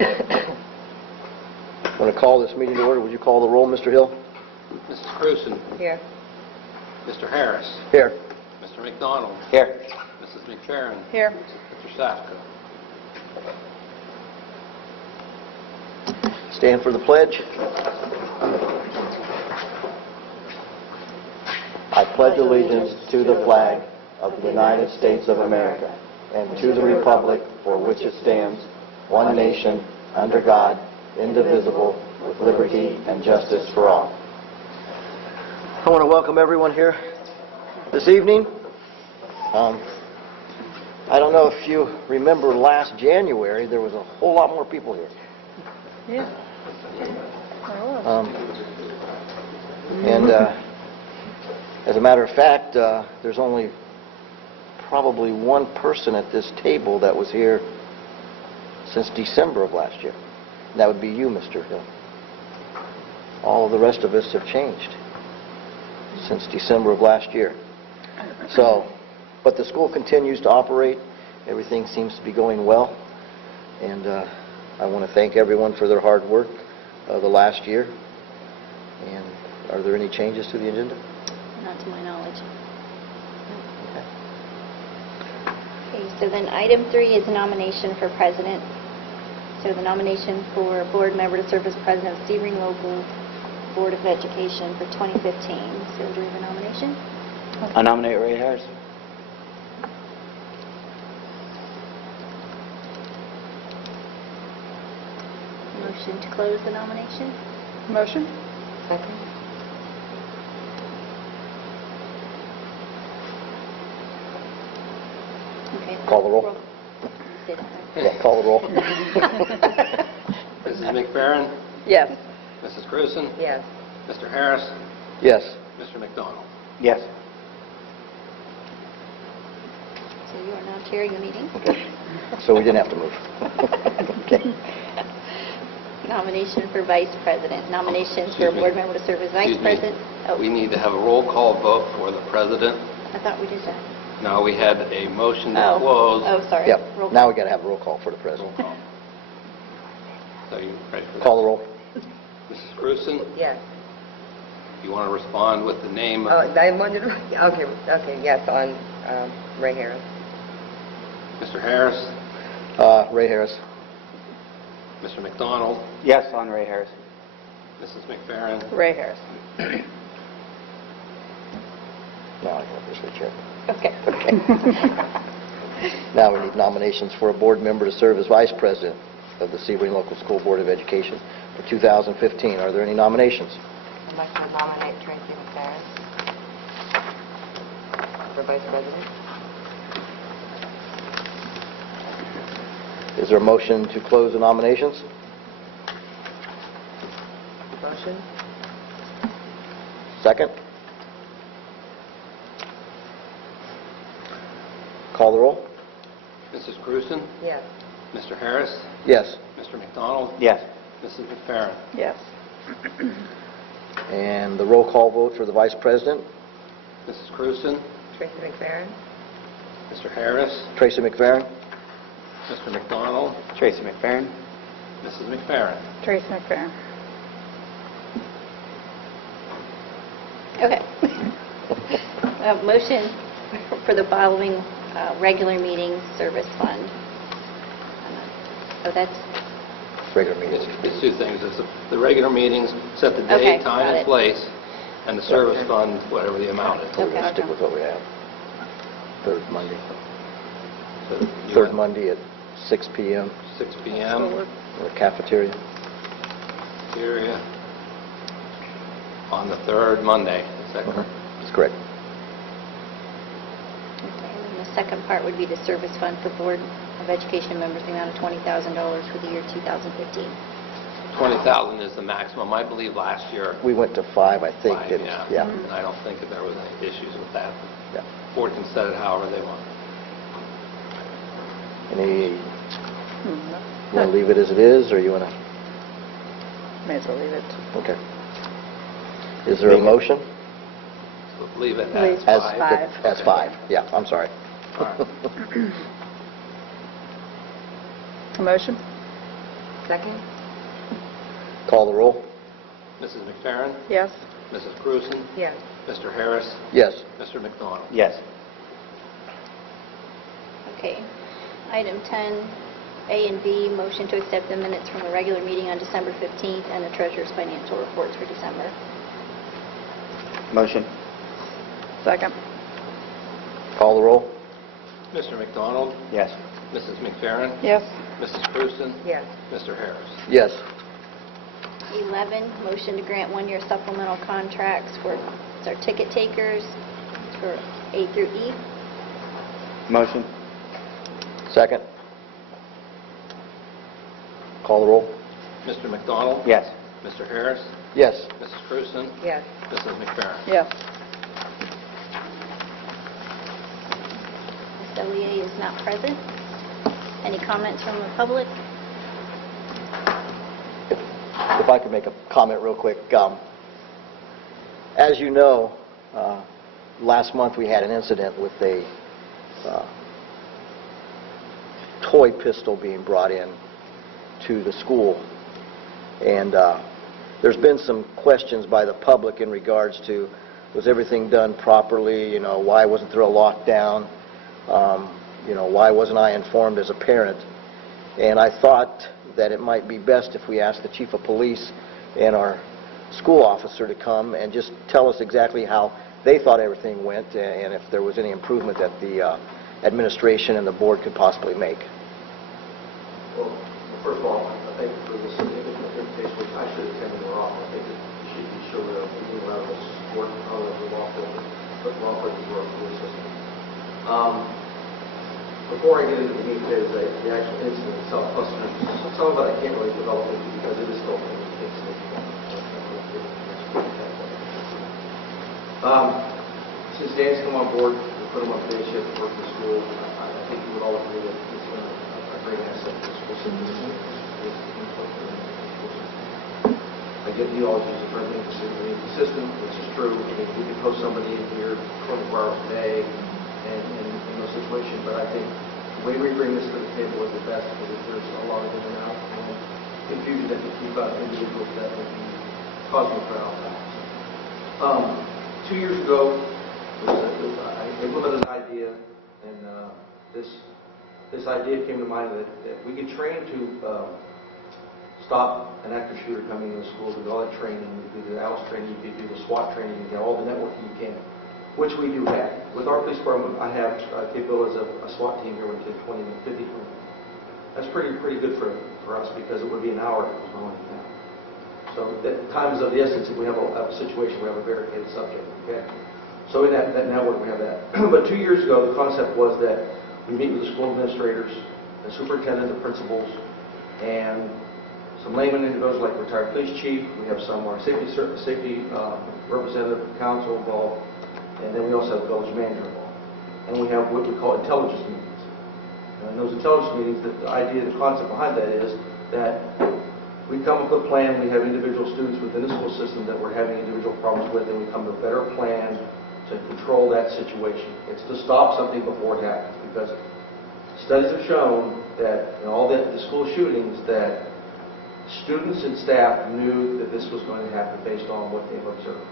I'm going to call this meeting to order. Would you call the roll, Mr. Hill? Mrs. Cruson. Here. Mr. Harris. Here. Mr. McDonald. Here. Mrs. McFerrin. Here. Mr. Safka. Stand for the pledge. I pledge allegiance to the flag of the United States of America and to the republic for which it stands, one nation, under God, indivisible, with liberty and justice for all. I want to welcome everyone here this evening. I don't know if you remember last January, there was a whole lot more people here. Yeah. As a matter of fact, there's only probably one person at this table that was here since December of last year. And that would be you, Mr. Hill. All of the rest of us have changed since December of last year. But the school continues to operate. Everything seems to be going well. And I want to thank everyone for their hard work the last year. And are there any changes to the agenda? Not to my knowledge. Okay, so then item 3 is nomination for president. So the nomination for board member to serve as president of SEBRING Local Board of Education for 2015. So do we have a nomination? I nominate Ray Harris. Motion to close the nomination? Motion? Second. Okay. Call the roll. Yeah, call the roll. Mrs. McFerrin. Yes. Mrs. Cruson. Yes. Mr. Harris. Yes. Mr. McDonald. Yes. So you are now chairing the meeting. Okay. So we didn't have to move. Okay. Nomination for vice president. Nominations for a Excuse me. board member to serve as vice Excuse me. president. Oh, We need to have a roll call vote for the president. I thought we did that. No, we had a motion to Oh. close. Oh, sorry. Yep. Roll Now call. we got to have a roll call for the president. Roll call. So you ready for that? Call the roll. Mrs. Cruson, Yes. you want to respond with the name Oh, of I wanted to, okay, yes, on Ray Harris. Mr. Harris, Ray Harris. Mr. McDonald, Yes on Ray Harris. Mrs. McFerrin. Ray Harris. Now I can officially chair. Okay. Okay. Now we need nominations for a board member to serve as vice president of the Sebring Local School Board of Education for 2015. Are there any nominations? I'd like to nominate Tracy McFerrin for vice president. Is there a motion to close the nominations? Motion? Second? Call the roll. Mrs. Cruson, Yes. Mr. Harris, Yes. Mr. McDonald, Yes. Mrs. McFerrin. Yes. And the roll call vote for the vice president? Mrs. Cruson, Tracy McFerrin? Mr. Harris, Tracy McFerrin? Mr. McDonald, Tracy McFerrin. Mrs. McFerrin. Tracy McFerrin. Okay. Motion for the following regular meeting service fund. Oh, that's, Regular meeting. It's two things. It's the regular meetings, set the Okay, date, time, got and it. place, and the service fund, whatever the amount is. We're going to Okay. stick with what we have. Third Monday. So you Third want Monday at 6 p.m. 6 p.m. in the cafeteria. Area on the third Monday. Is that correct? That's correct. okay. And then the second part would be the service fund for Board of Education members, the amount of $20,000 for the year 2015. 20,000 is the maximum. I believe last year. We went to 5, I think, Five, didn't we? yeah. Yeah. And I don't think that there was any issues with that. Yeah. Board can set it however they want. Any, you want to leave it as it is, or you want to? May as well leave it. Okay. Is there a motion? So leave it Leave at As 5. As 5, yeah, I'm sorry. All right. A motion? Second? Call the roll. Mrs. McFerrin? Yes. Mrs. Cruzen? Yes. Mr. Harris? Yes. Mr. McDonald? Yes. Okay. Item 10, A and B, motion to accept the minutes from the regular meeting on December 15th and the treasurer's financial reports for December. Motion. Second? Call the roll. Mr. McDonald? Yes. Mrs. McFerrin? Yes. Mrs. Cruzen? Yes. Mr. Harris? Yes. 11, motion to grant one-year supplemental contracts for our ticket takers for A through E. Motion. Second. Call the roll. Mr. McDonald? Yes. Mr. Harris? Yes. Mrs. Cruzen? Yes. Mrs. McFerrin? Yes. Ms. Delier is not present. Any comments from the public? If I could make a comment real quick. As you know, last month we had an incident with a toy pistol being brought in to the school. And there's been some questions by the public in regards to, was everything done properly? You know, why wasn't there a lockdown? You know, why wasn't I informed as a parent? And I thought that it might be best if we asked the chief of police and our school officer to come and just tell us exactly how they thought everything went and if there was any improvement that the administration and the board could possibly make. Well, first of all, I thank you for this invitation, which I should attend more often. I think it should be sure that we do allow us support other than the law enforcement for our school system. Before I get into the details, the actual incident itself, plus some of it I can't really develop into because it is still in the Since Dan's come on board, we put him on day shift to work in the school. I think we would all agree that it's been a great asset to the school system. I get you always use the term inconsistent, which is true. I mean, we can post somebody in here 24 hours a day and in those situations, but I think the way we bring this to the table is the best because there's a lot of in and out and confusion that can keep out individuals that would be causing trial. 2 years ago, I implemented an idea, and this idea came to mind that we could train to stop an active shooter coming into the school, do all that training, you could do the ALICE training, you could do the SWAT training, you get all the networking you can, which we do have. With our police department, I have capabilities of a SWAT team here with 20 and 50. That's pretty good for us because it would be an hour if it was going now. So that time is of the essence if we have a situation, we have a barricaded subject, okay? So in that network, we have that. But 2 years ago, the concept was that we meet with the school administrators, the superintendent, the principals, and some layman individuals like retired police chief. We have some our safety representative council involved, and then we also have the village manager involved. And we have what we call intelligence meetings. And in those intelligence meetings, the idea, the concept behind that is that we come up with a plan, we have individual students within the school system that we're having individual problems with, and we come to a better plan to control that situation. It's to stop something before it happens, because studies have shown that in all the school shootings that students and staff knew that this was going to happen based on what they've observed.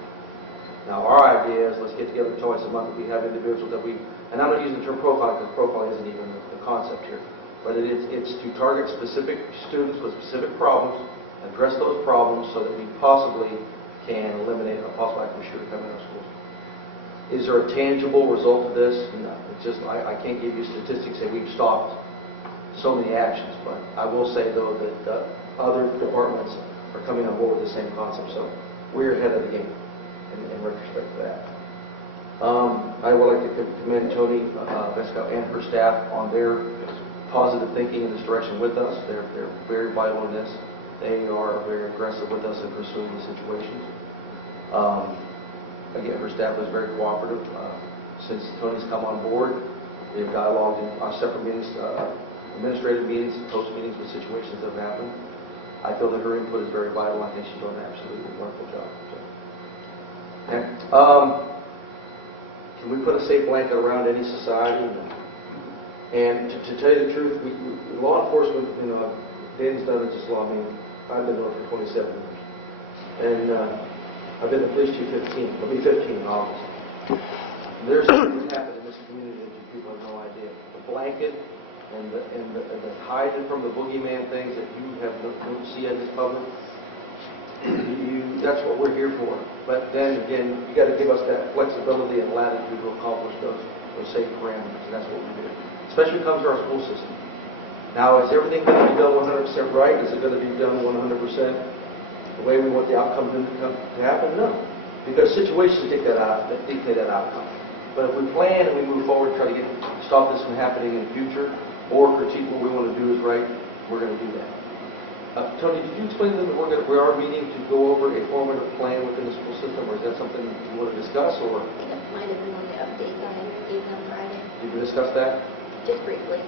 Now our idea is let's get together twice a month. We have individuals that we, and I'm not using the term profile because profile isn't even the concept here, but it's to target specific students with specific problems, address those problems so that we possibly can eliminate a possible active shooter coming in our schools. Is there a tangible result of this? No. It's just, I can't give you statistics that we've stopped so many actions, but I will say though that other departments are coming on board with the same concept, so we're ahead of the game in retrospect to that. I would like to commend Tony Vesco and her staff on their positive thinking in this direction with us. They're very vital in this. They are very aggressive with us in pursuing these situations. Again, her staff was very cooperative. Since Tony's come on board, they've dialogued in our separate meetings, administrative meetings, post meetings with situations that have happened. I feel that her input is very vital. I think she's doing an absolutely wonderful job. So. Okay. Can we put a safe blanket around any society? And to tell you the truth, law enforcement, Danny's done it just long. I mean, I've been doing it for 27 years. And I've been the police chief 15. It'll be 15 in August. There's things that happen in this community that you people have no idea. The blanket and the hiding from the boogeyman things that you don't see in this public, that's what we're here for. But then again, you got to give us that flexibility and latitude to accomplish those safe parameters, and that's what we do. Especially when it comes to our school system. Now, is everything going to be done 100% right? Is it going to be done 100% the way we want the outcome to happen? No. Because situations dictate that outcome. But if we plan and we move forward, try to stop this from happening in the future, or critique what we want to do is right, we're going to do that. Tony, did you explain to them that we are meeting to go over a formative plan within the school system, or is that something you want to discuss, or That might have been one of the updates I gave them Friday, did you discuss that? just briefly.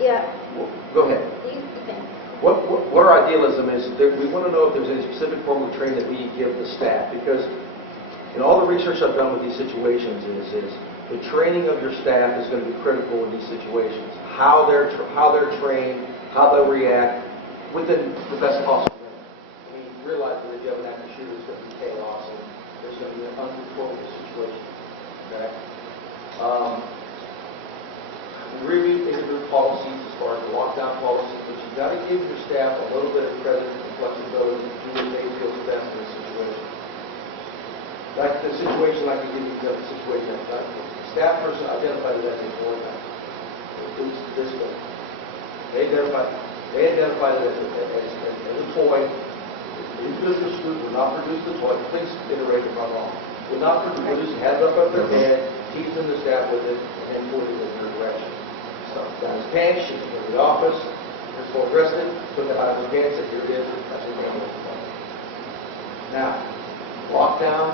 Yeah, Well, go ahead. you can. What our idealism is, that we want to know if there's any specific form of training that we give the staff, because in all the research I've done with these situations is the training of your staff is going to be critical in these situations. How they're trained, how they react within the best possible way. I mean, you realize that if you have an active shooter, there's going to be chaos and there's going to be an uncontrollable situation. Okay? We really think of policies as far as the lockdown policies, but you've got to give your staff a little bit of credit and flexibility to do what they feel is best in this situation. Like the situation, like you give the situation, like the staff person identified it as a wartime. It's this way. They identified it as a toy. The individual student would not produce the toy. Please iterate if I'm wrong. Would not produce, had it up at their head, teasing the staff with it, and then pointing in their direction. Stuff down his pants, shipped him to the office, was full arrested, took it out of his pants, and here it is. That's what they did. Now, lockdown,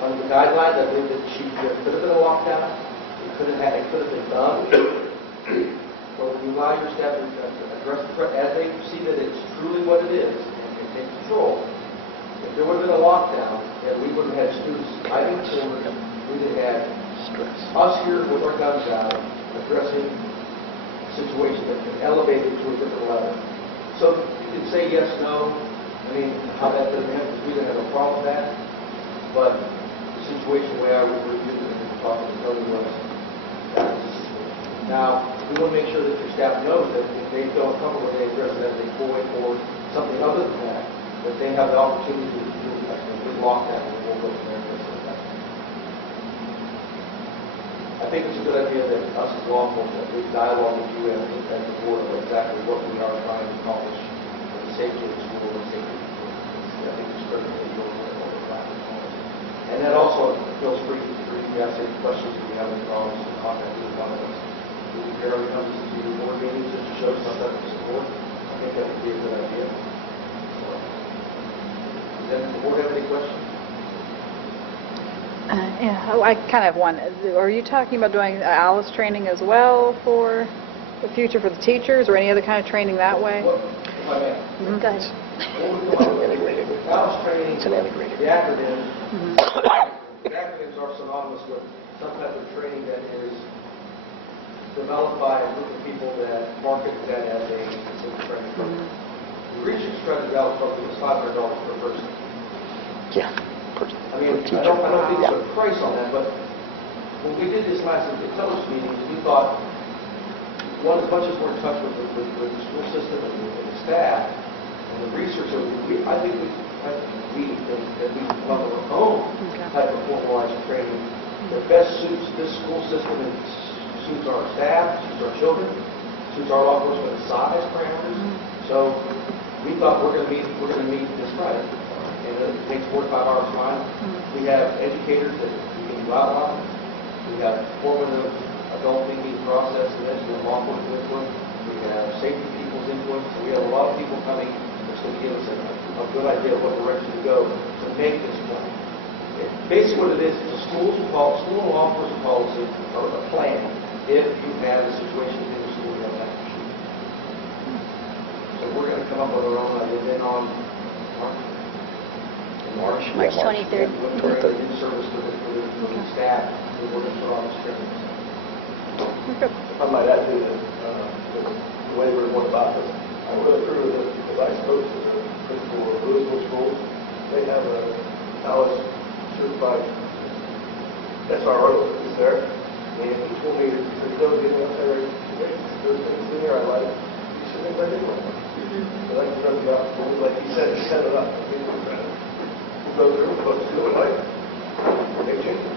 under the guidelines, I believe that there could have been a lockdown. It could have been done. Well, if you allow your staff to address the threat as they see that it's truly what it is and take control, if there would have been a lockdown, and we would have had students hiding corners, we would have had us here with our guns out addressing situations that can elevate it to a different level. So you can say yes, no. I mean, how that doesn't happen, because we didn't have a problem with that. But the situation where we were using it and talking to Tony was that was the situation. Now, we want to make sure that your staff knows that if they don't come with they address it as a toy or something other than that they have the opportunity to do a good lockdown and we'll go from there. I think it's a good idea that us as law enforcement, we dialogue with you and the board of exactly what we are trying to accomplish with the safety of the school and safety of the school. I think it's critical that you know what we're trying to accomplish. And then also, feels free to ask any questions if you have any problems, contact either one of us. We can generally come to the board meetings just to show something to support. I think that would be a good idea. Does the board have any questions? Yeah, I kind of have one. Are you talking about doing ALICE training as well for the future for the teachers, or any other kind of training that way? Well, if I may. Go ahead. ALICE training, It's an integrated. the acronyms, the acronyms are synonymous with some type of training that is developed by a group of people that market that as a specific training program. The research strategy of ALICE program is $500 per person. Yeah. I mean, I don't think there's a price on that, but when we did this last intelligence meetings, we thought, one, as much as we're in touch with the school system and the staff and the researchers, I think we develop our own type of formalized training that best suits this school system and suits our staff, suits our children, suits our law enforcement size parameters. So we thought we're going to meet this Friday. And it takes 45 hours time. We have educators that we can go out on. We have formative adult thinking process and then law enforcement input. We have safety people's input. So we have a lot of people coming that's going to give us a good idea of what direction to go to make this plan. Basically what it is a school and law enforcement policy or a plan if you have a situation in the school that have to shoot. So we're going to come up with our own idea then on March 23rd. We're going to do service for the staff. We're going to put on the training. If I might add to the way we're going about office. I will approve of this because I spoke to the principal of Louisville School. They have a college certified SRO is there. And he told me that there's no good military rates. There's things in there I like. You should think I did one. So I can run it out. Like he said, set it up. We'll go through it, let's do it like make changes.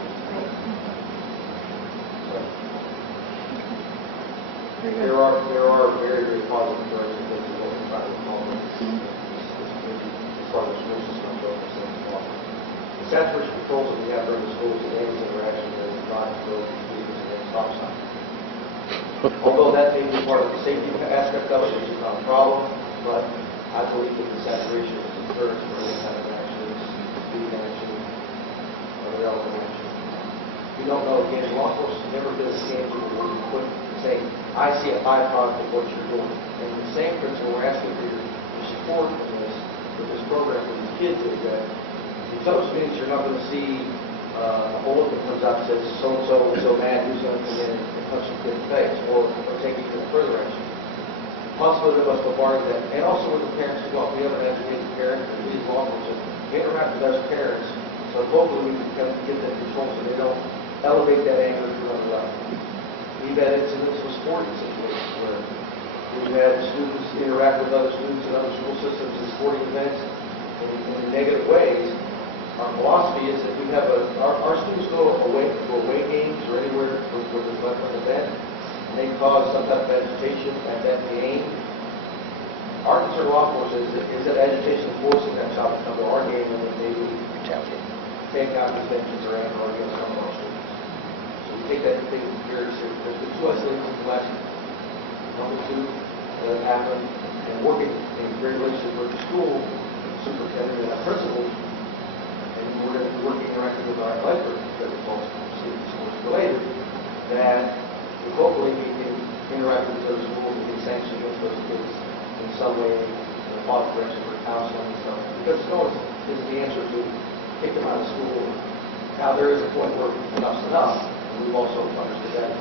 There are very, very positive directions that we're going to try to follow. As far as the school system goes, the saturation controls that we have during the schools and any interaction that is not those vehicles against stop sign. Although that may be part of the safety aspect of it, which is not a problem, but I believe that the saturation is encouraged for any kind of actions, speed action, other element action. We don't know, again, law enforcement has never been a tangible where you put say, I see a byproduct of what you're doing. And the same principle, we're asking for your support in this, with this program for these kids, is that in those meetings, you're not going to see a bullet that comes out and says, so-and-so was so mad, who's going to come in and punch the kid in the face, or take you to further action. Possibility of us bombarding them, and also with the parents as well. We have an educated parent, and these law enforcement interact with those parents, so hopefully we can kind of get that control so they don't elevate that anger to another level. We've had incidents with sporting situations where we've had students interact with other students in other school systems in sporting events in negative ways. Our philosophy is that we have our students go away games or anywhere where there's an event, and they cause some type of agitation at that game. Our concern law enforcement is that agitation forcing that child to come to our game and then maybe take out conventions or anger against some of our students. Take that thing very seriously. There's been 2 incidents in the last month or 2 that have happened, and working in great relationship with the school, superintendent and our principals, and we're going to be working interacting with our lifeguard because it's all sports related, that hopefully we can interact with those schools and get sanctions against those kids in some way, in a positive direction for counseling and stuff. Because no one is the answer to kick them out of school. Now there is a point where enough's enough. We've also understood that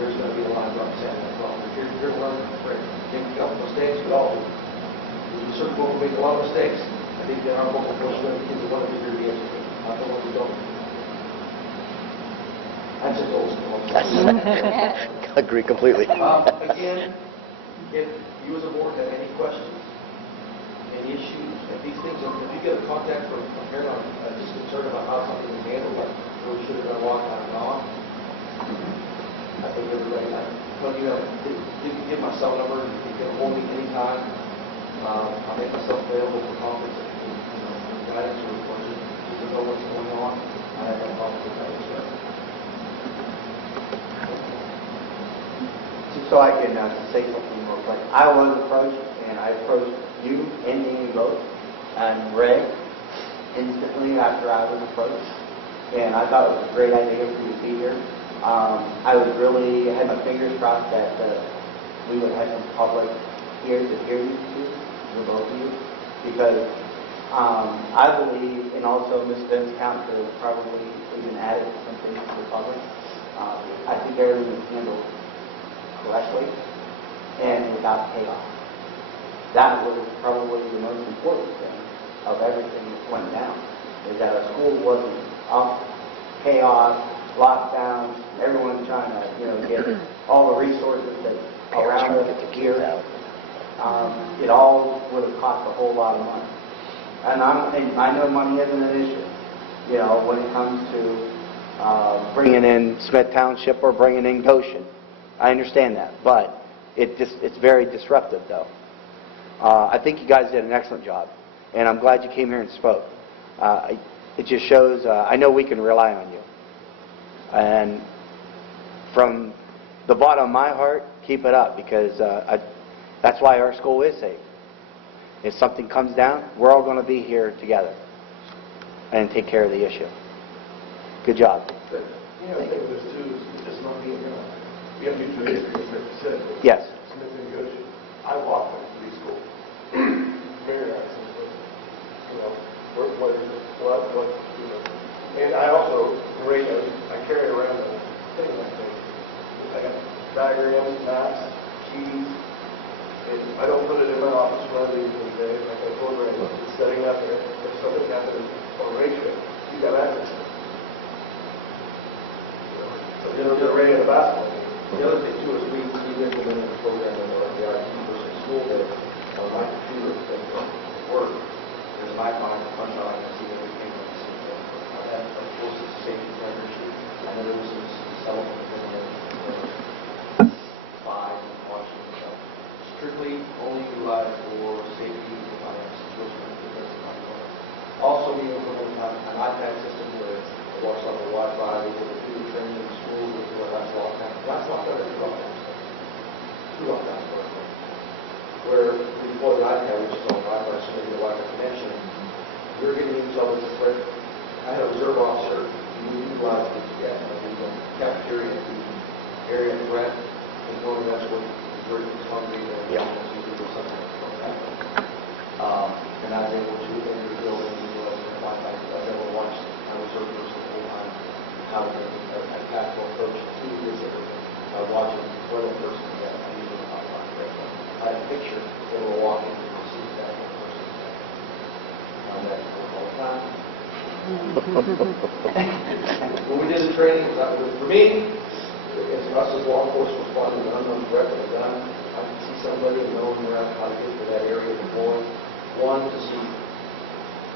there's going to be a line of saying that, well, if you're learning, great. Make a couple mistakes, we all do. There's a certain point we make a lot of mistakes. I think that our local enforcement kids want to be here to be educated, not the ones who don't. I'm just old school. Agree completely. Again, if you as a board have any questions, any issues, if these things, if you get a contact from a parent just concerned about how something is handled, like, or should have done locked down and off, I think everybody, give my cell number. You can hold me anytime. I'll make myself available for conference, for guidance or budget, just to know what's going on. I have no problem with that as well. Just so I can say something real quick. I was approached, and I approached you and Amy both, and Ray instantly after I was approached. And I thought it was a great idea for you to be here. I had my fingers crossed that we would have some public here to hear you two, the both of you, because I believe, and also Ms. Ben's counter probably even added some things to the public. I think everything was handled correctly and without chaos. That was probably the most important thing of everything that went down, is that our school wasn't up, chaos, lockdowns, everyone's trying to, get all the resources that around us here. It all would have cost a whole lot of money. And I know money isn't an issue, when it comes to bringing in Smith Township or bringing in Goshen. I understand that, but it's very disruptive, though. I think you guys did an excellent job, and I'm glad you came here and spoke. It just shows, I know we can rely on you. And from the bottom of my heart, keep it up, because that's why our school is safe. If something comes down, we're all going to be here together and take care of the issue. Good job. The thing with this too is it's not being we have new traditions, like you said. Yes. Smith and Goshen. I walked them to these schools. Very nice. Work players, and I also I carry around a thing like this. I got diagrams, maps, keys, and I don't put it in my office when I leave for the day, like I told Ray, it's setting up there. If something happens on a race trip, you got access to it. So you don't get a Ray in a basketball game. The other thing too is we've implemented a program in the IT versus school that on my computer that work, there's an icon, punch on, I can see everything on the system. That, of course, is a safety record sheet. I know there was some cell phone five and watching stuff. Strictly only utilized for safety compliance. Also, we implement an iPad system where it works on the Wi-Fi, we can do the training in school, we can do that's lockdown. That's lockdown, that's lockdown. Two lockdowns for us. Where we deploy the iPad, which is on Wi-Fi, so maybe the Wi-Fi connection. We're getting each other to threat. I had a reserve officer who utilized the cafeteria, the area threat, and knowing that's what we're funding or something like that. And I was able to enter the building and Wi-Fi. I was able to watch my reserve person the whole time how to a tactical approach to this area. Watching where the person is at, using the Wi-Fi. I had a picture that will walk in and see that person is at. That all the time. When we did the training, for me, as us as law enforcement responding to an unknown threat with a gun, I can see somebody and know when we're out how to get to that area before. One, to see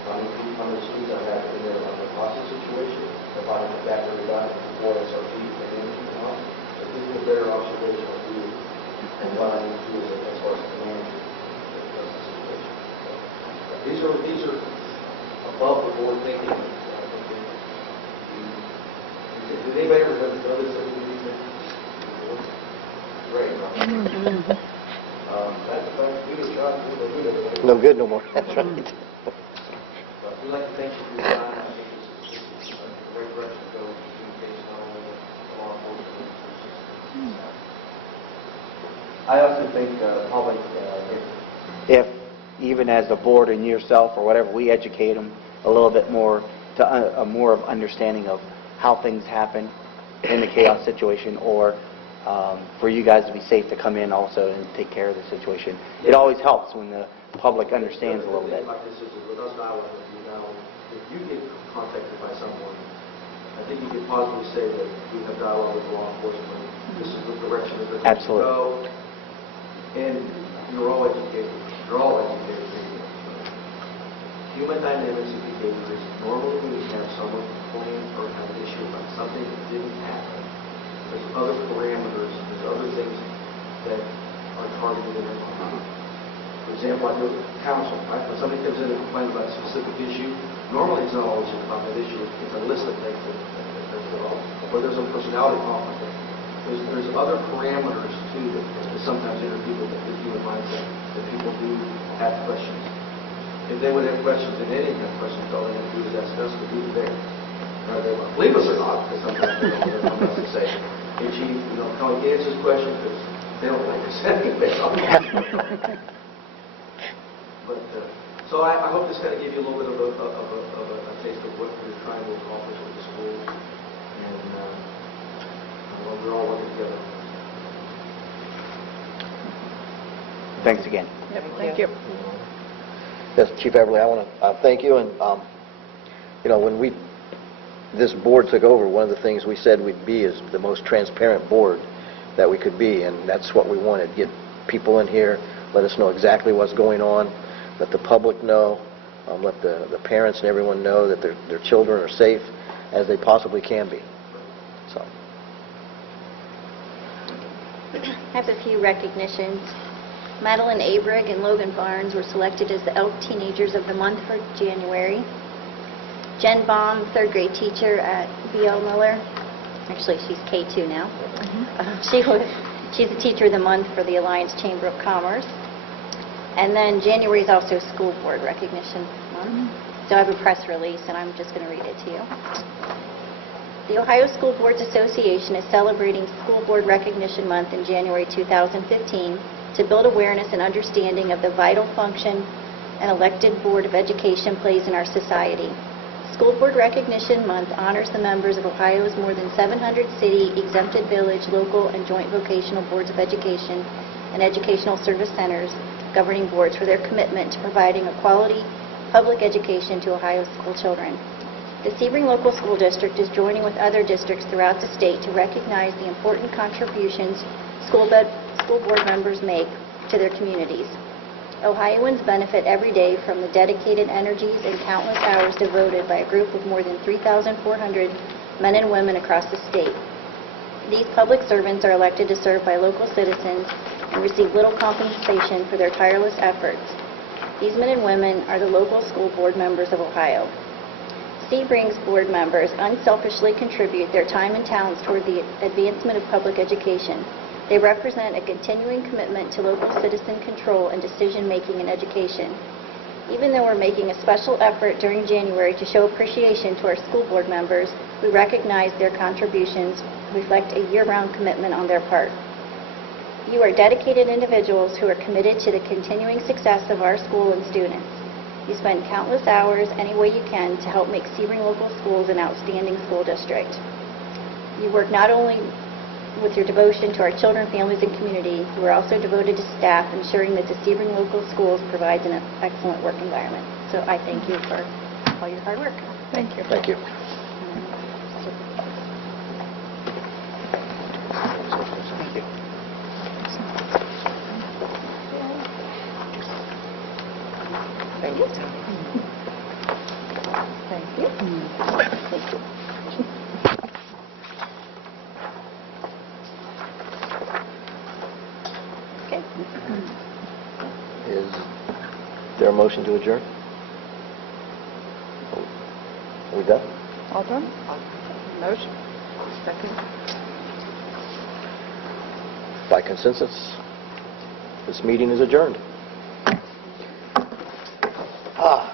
how many students I have in there on the hostage situation, if I have back where we got before SRT and then so this is a better observational view of what I need to do as far as the manager does the situation. These are above the board thinking. Did anybody ever notice that we do things? Great. No good no more. That's right. We'd like to thank you for your time. I think it's a great direction to go with communication, not only with law enforcement. I also think public, if even as a board and yourself or whatever, we educate them a little bit more to more of understanding of how things happen in the chaos situation, or for you guys to be safe to come in also and take care of the situation. It always helps when the public understands a little bit. Like this is with us dialogue with you now. If you get contacted by someone, I think you can positively say that we have dialogue with law enforcement. This is the direction that they're going to go. And you're all educated. You're all educated. Human dynamics and behaviors. Normally when we have someone complain or have an issue about something that didn't happen, there's other parameters, there's other things that are targeted in their mind. For example, I do counsel, right? When somebody comes in and complains about a specific issue, normally it's not always about that issue. It's a list of things that develop. Or there's a personality conflict. There's other parameters too that sometimes enter people with the human mindset that people do have questions. If they would have questions, and they didn't have questions, all they have to do is ask us to do there. Whether they want to believe us or not, because sometimes they don't have enough to say, hey, Chief, can we answer this question? Because they don't like us anyway. But, so I hope this kind of gave you a little bit of a taste of what we're trying to accomplish with the school. And we're all working together. Thanks again. Yep, thank you. Yes, Chief Everly, I want to thank you. And, when this board took over, one of the things we said we'd be is the most transparent board that we could be, and that's what we wanted. Get people in here, let us know exactly what's going on, let the public know, let the parents and everyone know that their children are safe as they possibly can be. So, I have a few recognitions. Madeline Abrig and Logan Barnes were selected as the Elk Teenagers of the Month for January. Jen Baum, third grade teacher at B.L. Miller. Actually, she's K2 now. She's the Teacher of the Month for the Alliance Chamber of Commerce. And then January is also School Board Recognition Month. So I have a press release, and I'm just going to read it to you. The Ohio School Boards Association is celebrating School Board Recognition Month in January 2015 to build awareness and understanding of the vital function an elected Board of Education plays in our society. School Board Recognition Month honors the members of Ohio's more than 700 city, exempted village, local, and joint vocational boards of education and educational service centers governing boards for their commitment to providing a quality public education to Ohio school children. The Sebring Local School District is joining with other districts throughout the state to recognize the important contributions school board members make to their communities. Ohioans benefit every day from the dedicated energies and countless hours devoted by a group of more than 3,400 men and women across the state. These public servants are elected to serve by local citizens and receive little compensation for their tireless efforts. These men and women are the local school board members of Ohio. SEBRING's board members unselfishly contribute their time and talents toward the advancement of public education. They represent a continuing commitment to local citizen control and decision-making in education. Even though we're making a special effort during January to show appreciation to our school board members, we recognize their contributions reflect a year-round commitment on their part. You are dedicated individuals who are committed to the continuing success of our school and students. You spend countless hours any way you can to help make Sebring Local Schools an outstanding school district. You work not only with your devotion to our children, families, and community, you are also devoted to staff, ensuring that the Sebring Local Schools provides an excellent work environment. So I thank you for all your hard work. Thank you. Thank you. Thank you. Thank you. Thank you. Okay. Is there a motion to adjourn? Are we done? All done? Motion. Second. By consensus, this meeting is adjourned. Ah.